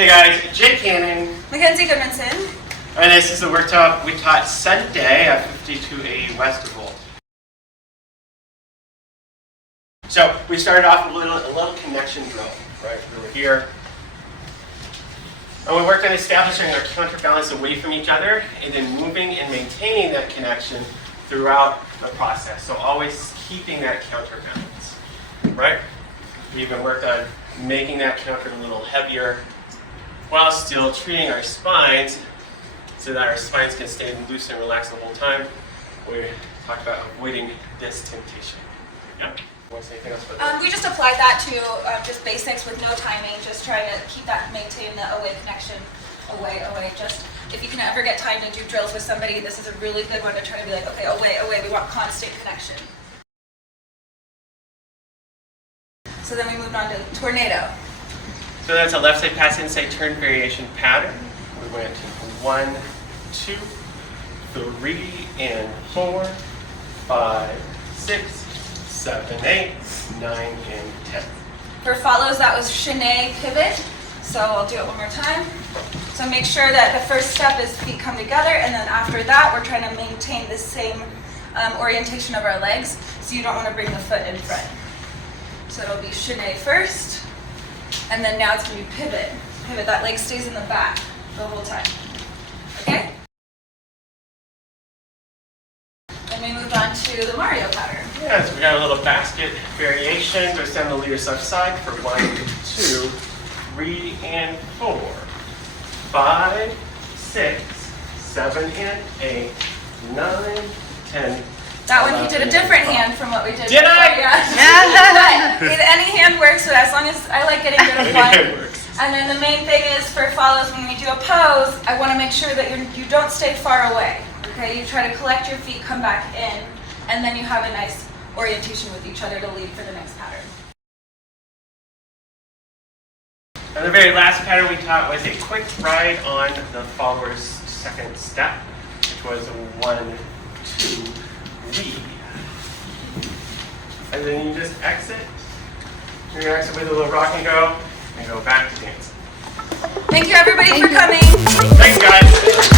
Hey guys, Jake Haning Mackenzie Goodmanson. And this is the workshop we taught Sunday at 52A Westival. So we started off with a little connection drill, right? We were here. And we worked on establishing our counterbalance away from each other and then moving and maintaining that connection throughout the process. So always keeping that counterbalance, right? We even worked on making that counter a little heavier while still treating our spines so that our spines can stay loose and relaxed the whole time. We talked about avoiding this temptation. Yeah? Want to say anything else about that? We just applied that to just basics with no timing, just trying to keep that, maintain the away connection, away. Just if you can ever get time to do drills with somebody, this is a really good one to try to be like, okay, away. We want constant connection. So then we moved on to tornado. So that's a left side pass inside turn variation pattern. We went 1, 2, 3, and 4, 5, 6, 7, 8, 9, and 10. For follows, that was Shanae pivot. So I'll do it one more time. So make sure that the first step is feet come together, and then after that, we're trying to maintain the same orientation of our legs. So you don't want to bring the foot in front. So it'll be Shanae first, and then now it's going to be pivot. Pivot, that leg stays in the back the whole time. Okay? Then we moved on to the Mario pattern. Yeah, so we got a little basket variation. Go stand the leader's left side for 1, 2, 3, and 4, 5, 6, 7, and 8, 9, 10. That one, he did a different hand from what we did. Did I? Yeah. But any hand works, so as long as I like getting rid of one. It works. And then the main thing is for follows, when we do a pose, I want to make sure that you don't stay far away. Okay, you try to collect your feet, come back in, and then you have a nice orientation with each other to lead for the next pattern. And the very last pattern we taught was a quick ride on the follower's second step, which was 1, 2, lead. And then you just exit. You're going to exit with a little rock and go back to dance. Thank you everybody for coming. Thanks guys.